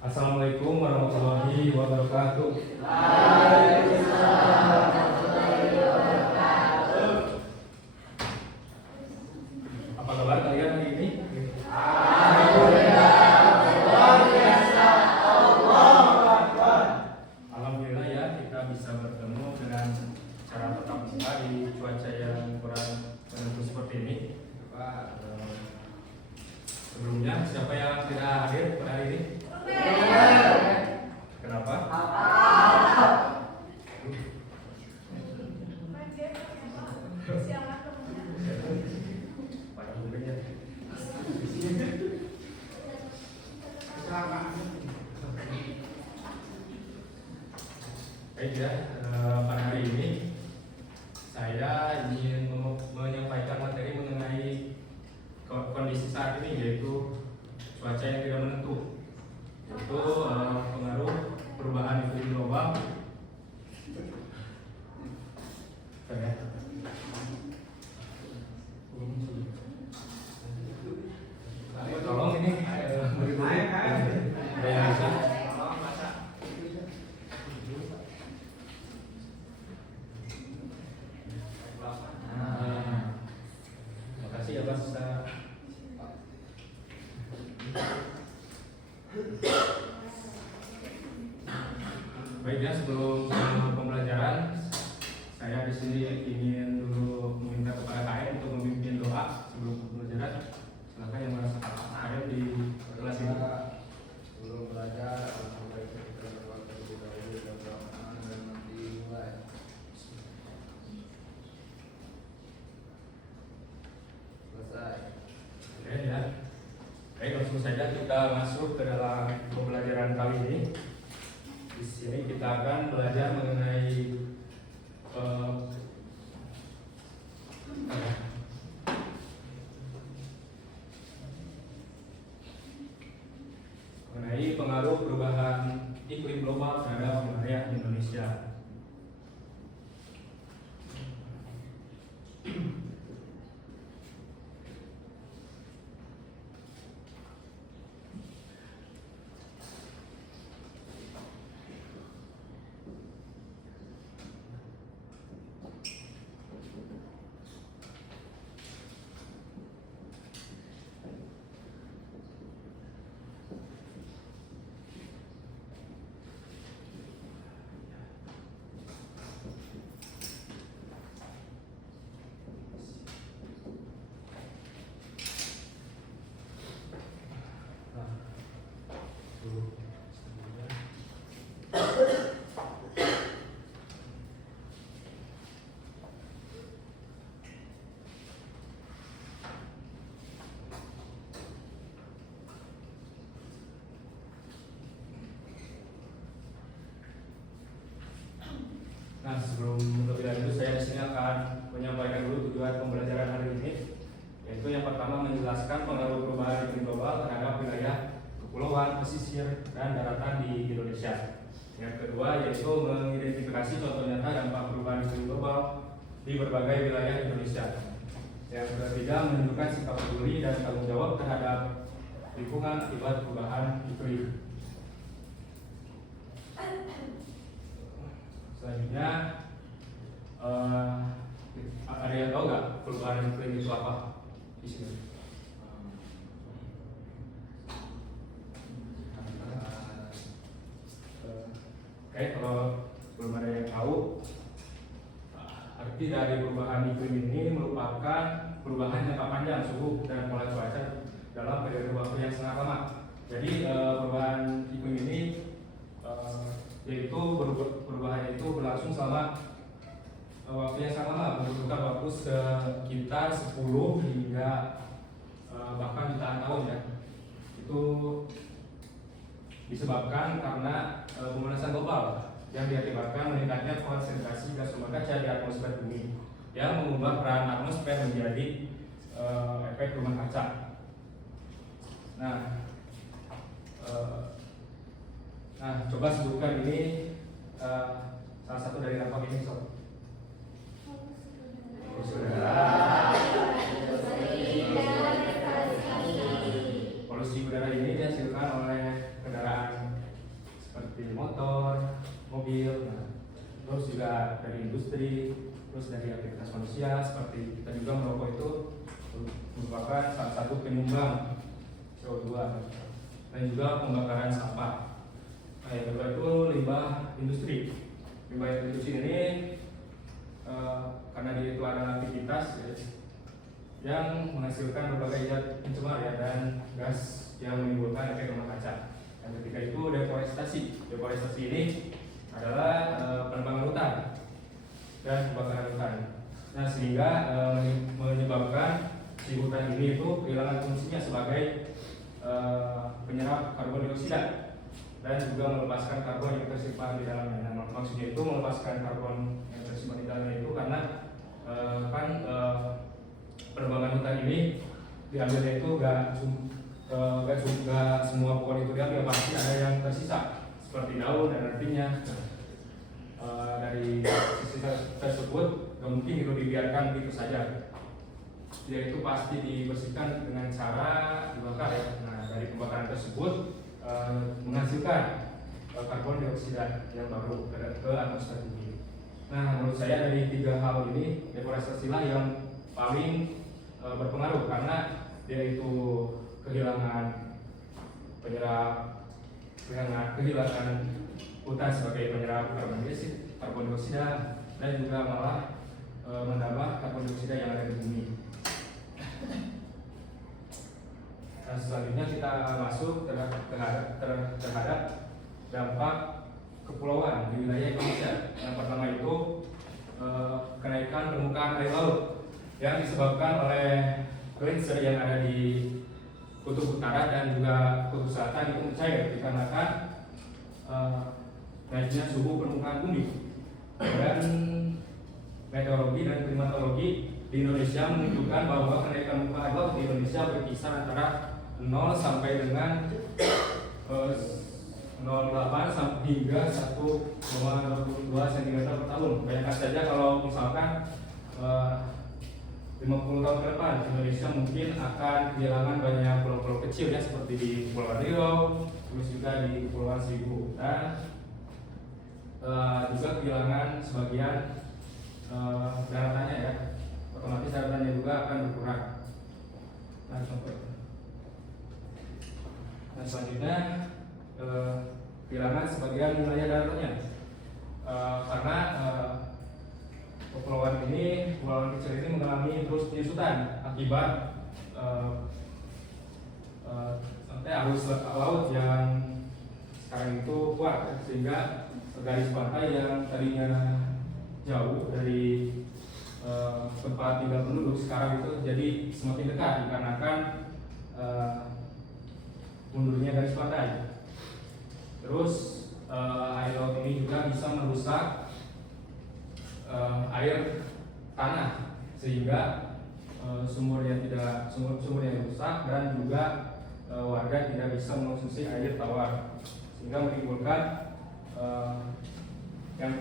Assalamualaikum warahmatullahi wabarakatuh. Apa kabar kalian hari ini? Alhamdulillah ya, kita bisa bertemu dengan cara tetap muka di cuaca yang kurang menentu seperti ini. Sebelumnya, siapa yang tidak hadir pada hari ini? Kenapa? Baik ya, pada hari ini saya ingin menyampaikan materi mengenai kondisi saat ini, yaitu cuaca yang tidak menentu, yaitu pengaruh perubahan iklim global. Tolong ini makasih ya Mas. Baik ya, sebelum pembelajaran, saya di sini ingin dulu meminta kepada KM untuk memimpin doa sebelum pembelajaran. Silakan yang merasa KM di kelas ini. Sebelum belajar, kita berdoa terlebih dahulu dan berdoa dan dimulai. Selesai. Oke ya. Baik, langsung saja kita masuk ke dalam pembelajaran kali ini. Di sini kita akan belajar mengenai pengaruh perubahan iklim global terhadap wilayah Indonesia. Nah, sebelum lebih lanjut, saya di sini akan menyampaikan dulu tujuan pembelajaran hari ini, yaitu yang pertama menjelaskan pengaruh perubahan iklim global terhadap wilayah kepulauan, pesisir, dan daratan di Indonesia. Yang kedua yaitu mengidentifikasi contoh nyata dampak perubahan iklim global di berbagai wilayah Indonesia. Yang ketiga menunjukkan sikap peduli dan tanggung jawab terhadap lingkungan akibat perubahan iklim. Selanjutnya, ada yang tahu nggak perubahan iklim itu apa di sini? Oke, kalau belum ada yang tahu, arti dari perubahan iklim ini merupakan perubahan jangka panjang suhu dan pola cuaca dalam periode waktu yang sangat lama. Jadi perubahan iklim ini yaitu perubahan itu berlangsung selama waktu yang sangat lama, membutuhkan waktu sekitar 10 hingga bahkan jutaan tahun ya. Itu disebabkan karena pemanasan global yang diakibatkan meningkatnya konsentrasi gas rumah kaca di atmosfer bumi yang mengubah peran atmosfer menjadi efek rumah kaca. Nah, coba sebutkan ini salah satu dari dampak ini, sob. Polusi udara ini dihasilkan oleh kendaraan terus juga dari industri, terus dari aktivitas manusia seperti kita juga merokok itu merupakan salah satu penyumbang CO2 dan juga pembakaran sampah. Nah, yang kedua itu limbah industri. Limbah industri ini karena dia itu ada aktivitas yang menghasilkan berbagai zat pencemar ya, dan gas yang menimbulkan efek rumah kaca. Dan ketika itu deforestasi ini adalah penebangan hutan dan kebakaran hutan. Nah, sehingga menyebabkan si hutan ini itu kehilangan fungsinya sebagai penyerap karbon dioksida dan juga melepaskan karbon yang tersimpan di dalamnya. Nah, maksudnya itu melepaskan karbon yang tersimpan di dalamnya itu karena penebangan hutan ini diambilnya itu gak semua pohon itu diambil, pasti ada yang tersisa seperti daun dan nantinya dari sisi tersebut gak mungkin itu dibiarkan begitu saja. Dia itu pasti dibersihkan dengan cara dibakar ya. Nah, dari pembakaran tersebut menghasilkan karbon dioksida yang baru ke atmosfer bumi. Nah, menurut saya dari tiga hal ini deforestasi lah yang paling berpengaruh karena dia itu kehilangan hutan sebagai penyerap karbon dioksida dan juga malah menambah karbon dioksida yang ada di bumi. Nah, selanjutnya kita masuk terhadap dampak kepulauan di wilayah Indonesia. Yang pertama itu kenaikan permukaan air laut yang disebabkan oleh gletser yang ada di kutub utara dan juga kutub selatan itu mencair dikarenakan naiknya suhu permukaan bumi. Dan meteorologi dan klimatologi di Indonesia menunjukkan bahwa kenaikan muka air laut di Indonesia berkisar antara 0 sampai dengan 0,8 sampai hingga 1,22 cm per tahun. Bayangkan saja kalau misalkan 50 tahun ke depan Indonesia mungkin akan kehilangan banyak pulau-pulau kecil ya, seperti di Kepulauan Riau, terus juga di Kepulauan Seribu, dan juga kehilangan sebagian daratannya ya, otomatis daratannya juga akan berkurang. Nah, selanjutnya kehilangan sebagian wilayah daratnya karena kepulauan kecil ini mengalami terus penyusutan akibat arus laut yang sekarang itu kuat, sehingga garis pantai yang tadinya jauh dari tempat tinggal penduduk sekarang itu jadi semakin dekat dikarenakan mundurnya garis pantai. Terus air laut ini juga bisa merusak air tanah, sehingga sumur yang rusak dan juga warga tidak bisa mengonsumsi air tawar, sehingga menimbulkan yang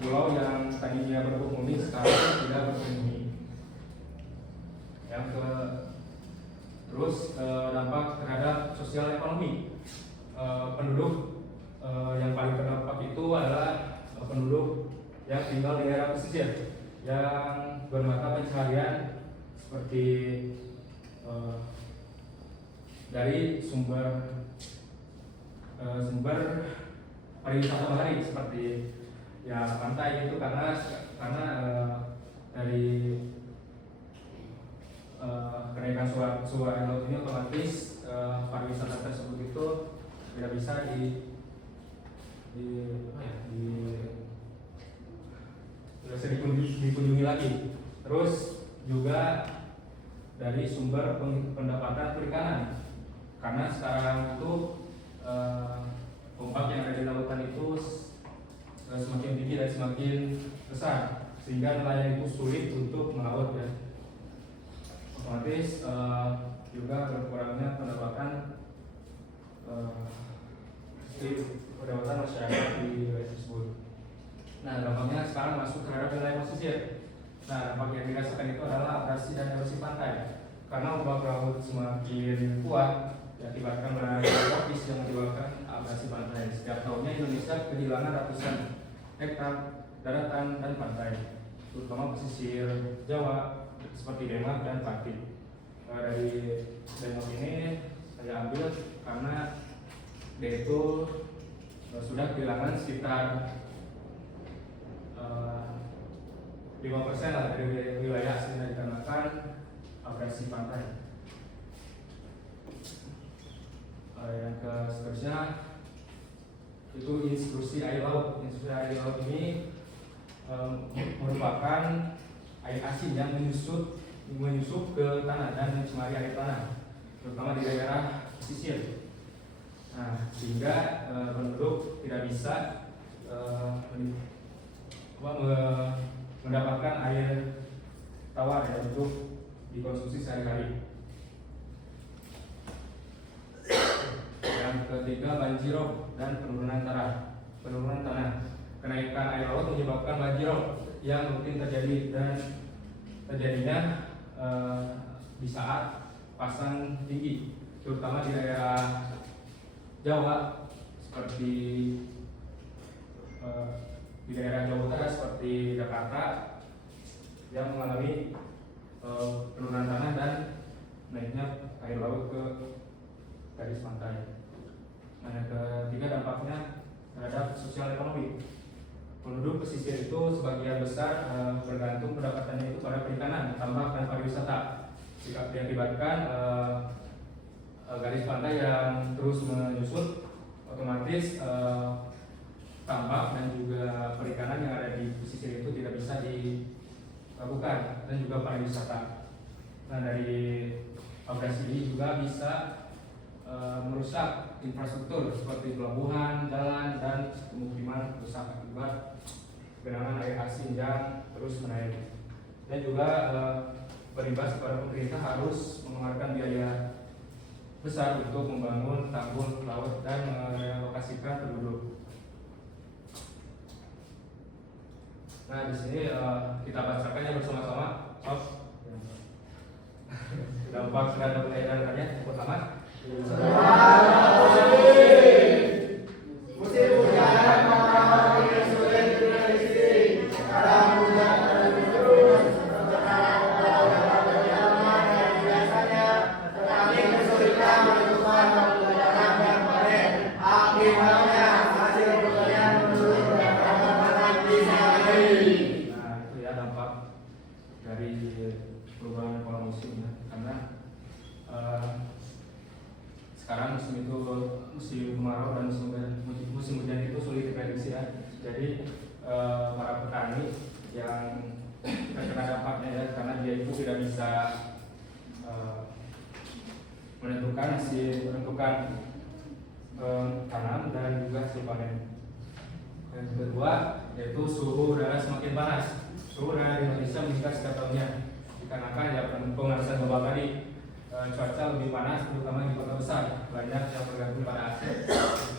pulau yang tadinya berpenghuni sekarang tidak berpenghuni. Terus dampak terhadap sosial ekonomi penduduk yang paling terdampak itu adalah penduduk yang tinggal di daerah pesisir yang bermata pencaharian seperti dari sumber pariwisata bahari seperti ya pantai itu, karena dari kenaikan suhu air laut ini otomatis pariwisata tersebut itu tidak bisa dikunjungi lagi. Terus juga dari sumber pendapatan perikanan, karena sekarang itu ombak yang ada di lautan itu semakin tinggi dan semakin besar, sehingga nelayan itu sulit untuk melaut ya. Otomatis juga berkurangnya pendapatan masyarakat di wilayah tersebut. Nah, dampaknya sekarang masuk terhadap wilayah pesisir. Nah, dampak yang dirasakan itu adalah abrasi dan erosi pantai, karena ombak laut semakin kuat diakibatkan dari tropis yang menyebabkan abrasi pantai. Setiap tahunnya Indonesia kehilangan ratusan hektar daratan dan pantai, terutama pesisir Jawa seperti Demak dan Pati. Dari Demak ini saya ambil karena dia itu sudah kehilangan sekitar 5% lah dari wilayah aslinya dikarenakan abrasi pantai. Yang ke seterusnya itu intrusi air laut. Intrusi air laut ini merupakan air asin yang menyusup ke tanah dan mencemari air tanah, terutama di daerah pesisir. Nah, sehingga penduduk tidak bisa mendapatkan air tawar ya untuk dikonsumsi sehari-hari. Yang ketiga, banjirop dan penurunan tanah. Kenaikan air laut menyebabkan banjirop yang rutin terjadi dan terjadinya di saat pasang tinggi, terutama di daerah Jawa seperti di daerah Jawa Utara seperti Jakarta yang mengalami penurunan tanah dan naiknya air laut ke garis pantai. Nah, yang ketiga, dampaknya terhadap sosial ekonomi. Penduduk pesisir itu sebagian besar bergantung pendapatannya itu pada perikanan, tambak dan pariwisata. Jika diakibatkan garis pantai yang terus menyusut, otomatis tambak dan juga perikanan yang ada di pesisir itu tidak bisa dilakukan, dan juga pariwisata. Nah, dari abrasi ini juga bisa merusak infrastruktur seperti pelabuhan, jalan, dan pemukiman rusak akibat genangan air asin yang terus menaik. Dan juga berimbas kepada pemerintah harus mengeluarkan biaya besar untuk membangun tanggul laut dan merelokasikan penduduk. Nah, di sini kita bacakannya bersama-sama. Dampak terhadap daerah-daerahnya yang pertama. Musim hujan memang sulit diprediksi. Kadang hujan terus, biasanya, tetapi kesulitan menentukan waktu tanam dan panen. Akibatnya hasil pertanian menurun dan pendapatan disadari. Nah, itu ya dampak dari perubahan pola musim ya. Karena sekarang musim kemarau dan musim hujan itu sulit diprediksi ya. Jadi para petani yang terkena dampaknya ya, karena dia itu tidak bisa menentukan tanam dan juga hasil panen. Yang kedua yaitu suhu udara semakin panas. Suhu udara di Indonesia meningkat setiap tahunnya dikarenakan ya pemanasan global tadi. Cuaca lebih panas terutama di kota besar, banyak yang bergantung pada AC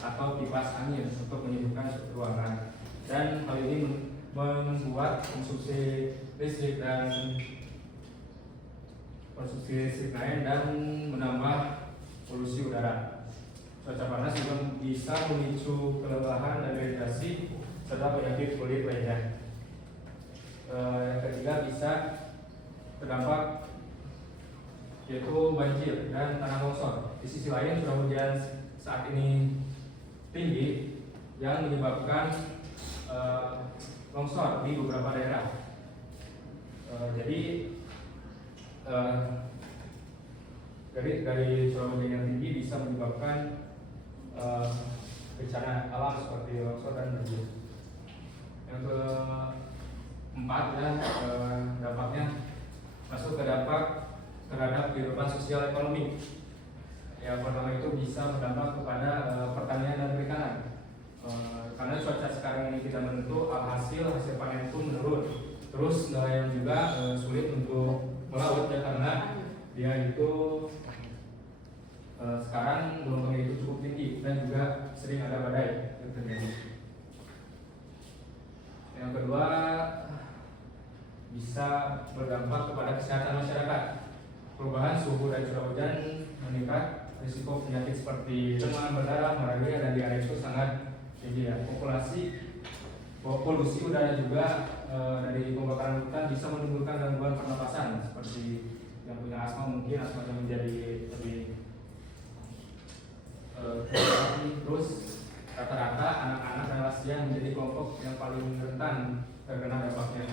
atau kipas angin untuk menyibukkan ruangan, dan hal ini membuat konsumsi listrik naik dan menambah polusi udara. Cuaca panas juga bisa memicu kelelahan dan dehidrasi serta penyakit kulit lainnya. Yang ketiga bisa terdampak yaitu banjir dan tanah longsor. Di sisi lain, curah hujan saat ini tinggi yang menyebabkan longsor di beberapa daerah. Jadi dari curah hujan yang tinggi bisa menyebabkan bencana alam seperti longsor dan banjir. Yang keempat ya, dampaknya masuk ke dampak terhadap kehidupan sosial ekonomi. Yang pertama itu bisa berdampak kepada pertanian dan perikanan. Karena cuaca sekarang ini tidak menentu, hasil panen itu menurun. Terus nelayan juga sulit untuk melaut ya, karena dia itu sekarang gelombangnya itu cukup tinggi dan juga sering ada badai yang terjadi. Yang kedua bisa berdampak kepada kesehatan masyarakat. Perubahan suhu dan curah hujan meningkat, risiko penyakit seperti demam berdarah, malaria dan diare itu sangat tinggi ya. Populasi polusi udara juga dari pembakaran hutan bisa menimbulkan gangguan pernapasan seperti yang punya asma mungkin asmanya menjadi lebih terus rata-rata anak-anak dan lansia menjadi kelompok yang paling rentan terkena dampaknya.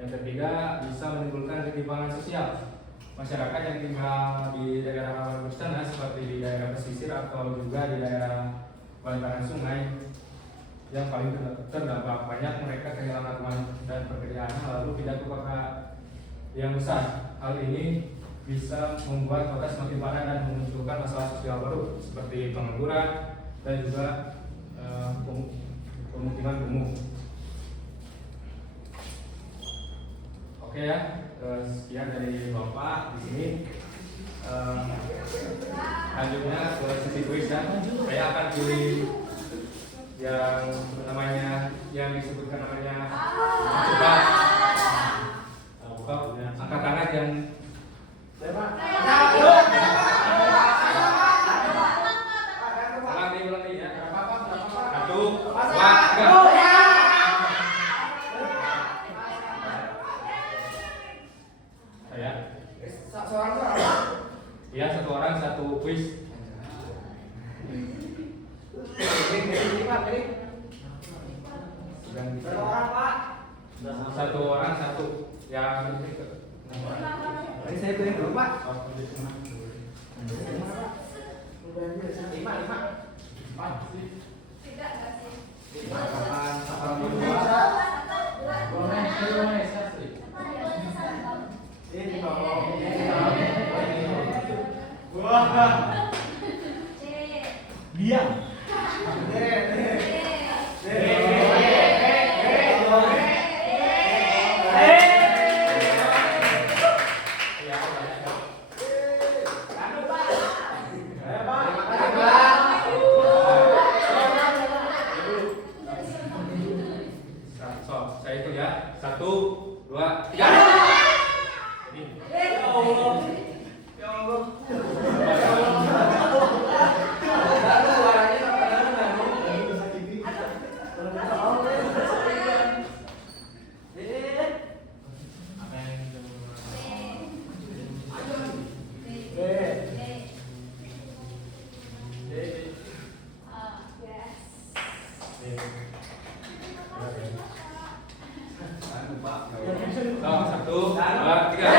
Yang ketiga, bisa menimbulkan ketimpangan sosial. Masyarakat yang tinggal di daerah rawan bencana seperti di daerah pesisir atau juga di daerah bantaran sungai yang paling terdampak, banyak mereka kehilangan rumah dan pekerjaan lalu pindah ke kota yang besar. Hal ini bisa membuat kota semakin parah dan memunculkan masalah sosial baru seperti pengangguran dan juga pemukiman kumuh. Oke ya, sekian dari Bapak di sini. Lanjutnya ke sesi kuis ya. Saya akan pilih yang namanya yang disebutkan namanya cepat. Angkat tangan yang ulangi ya. 1, 2, 3. Ya, satu orang satu kuis. Satu orang satu. Ya, Ini saya pilih dulu Pak. 5. Tidak sih. 2. Diam. Saya itu ya. 1, 2, 3. Satu, dua, tiga.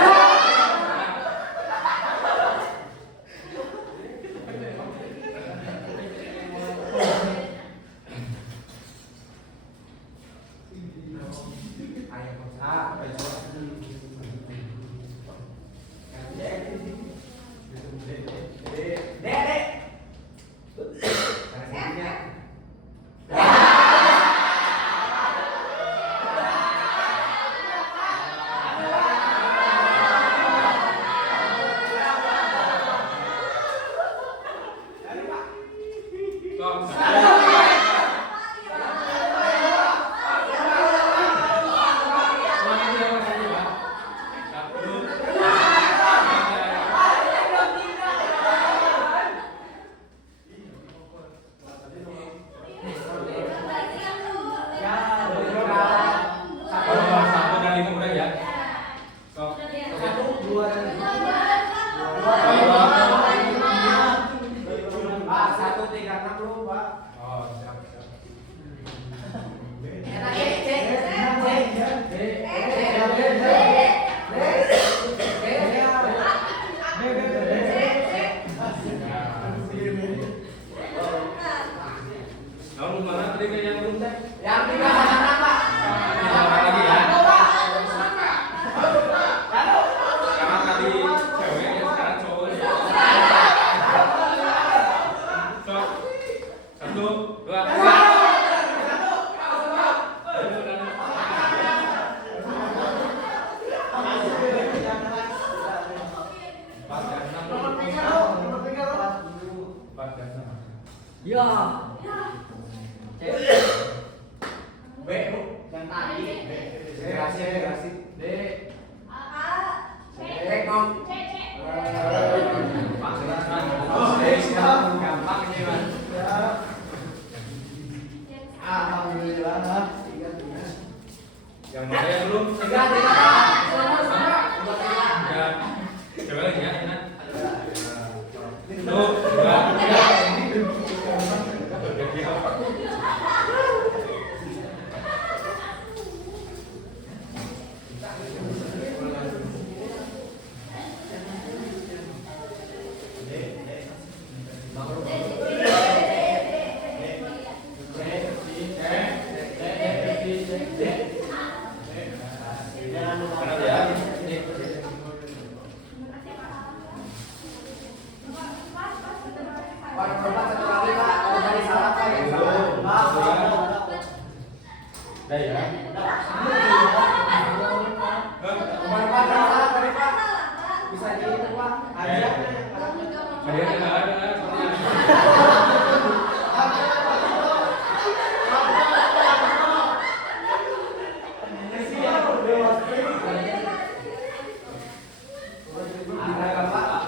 Hadiah nggak ada soalnya.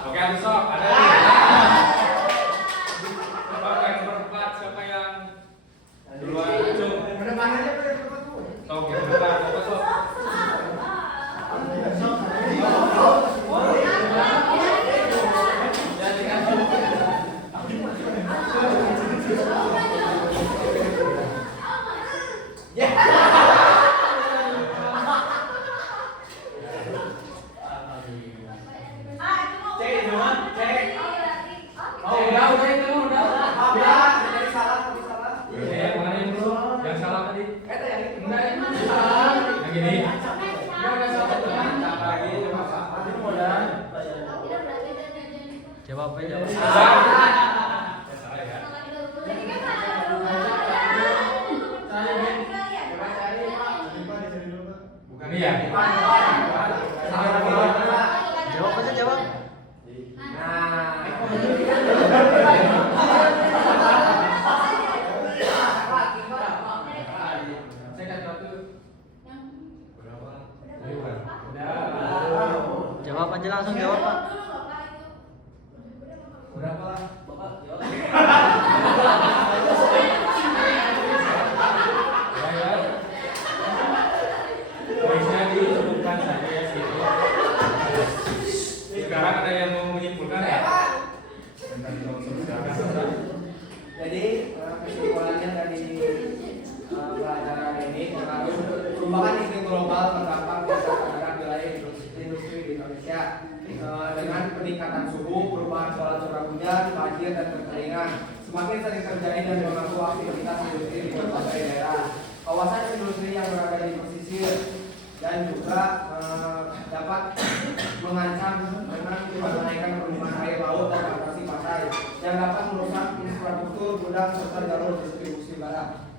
Oke, aku sok ada. Siapa yang nomor 4? Siapa yang duluan? Cung. Sok yang nomor 4. Apa sok? Mana yang dulu? Yang salah tadi? Yang ini? Jawab aja. Ya salah ya. Bukan ini ya? Jawab aja, jawab. Jawab aja langsung jawab, Pak. Baiknya disebutkan saja ya situ. Sekarang ada yang mau menyimpulkan ya? Tentang silakan. Jadi kesimpulannya dari pelajaran ini terkait perubahan iklim global terdampak pada wilayah industri di Indonesia dengan peningkatan suhu, perubahan pola curah hujan, banjir dan kekeringan semakin sering terjadi dan mengganggu aktivitas industri di berbagai daerah. Kawasan industri yang berada di pesisir dan juga dapat mengancam dengan menaikkan permukaan air laut dan abrasi pantai yang dapat merusak infrastruktur gudang serta jalur distribusi barang.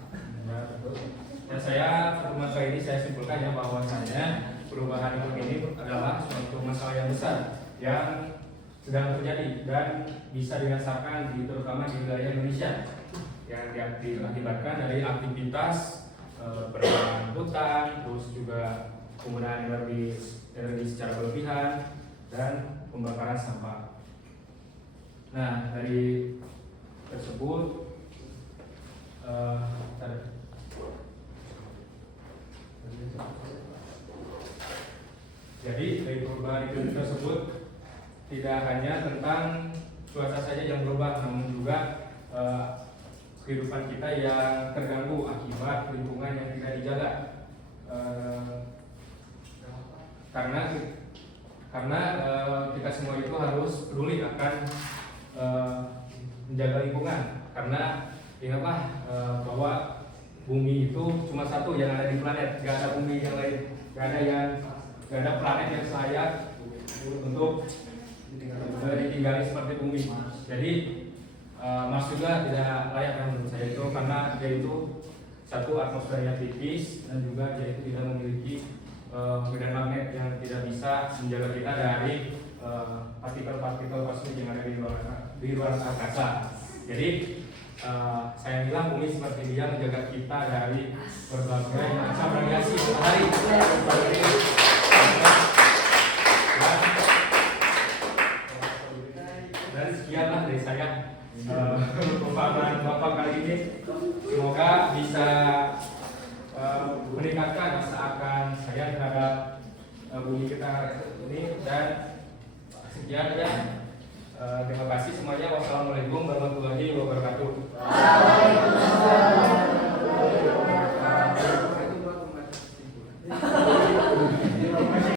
Ya, betul. Dan saya pertemuan kali ini saya simpulkan ya bahwasanya perubahan iklim ini adalah suatu masalah yang besar yang sedang terjadi dan bisa dirasakan terutama di wilayah Indonesia yang diakibatkan dari aktivitas penebangan hutan, terus juga penggunaan energi secara berlebihan dan pembakaran sampah. Nah, dari tersebut jadi dari perubahan iklim tersebut tidak hanya tentang cuaca saja yang berubah, namun juga kehidupan kita yang terganggu akibat lingkungan yang tidak dijaga. Karena kita semua itu harus peduli akan menjaga lingkungan. Karena ingatlah bahwa bumi itu cuma satu yang ada di planet, tidak ada bumi yang lain, tidak ada planet yang layak untuk ditinggali seperti bumi. Jadi Mars juga tidak layak menurut saya itu karena dia itu satu atmosfernya tipis dan juga dia itu tidak memiliki medan magnet yang tidak bisa menjaga kita dari partikel-partikel kosmik yang ada di luar angkasa. Jadi saya bilang bumi seperti dia menjaga kita dari berbagai macam radiasi matahari. Dan sekianlah dari saya pemaparan Bapak kali ini. Semoga bisa meningkatkan rasa akan saya terhadap bumi kita ini dan sekian ya. Terima kasih semuanya. Wassalamualaikum warahmatullahi wabarakatuh.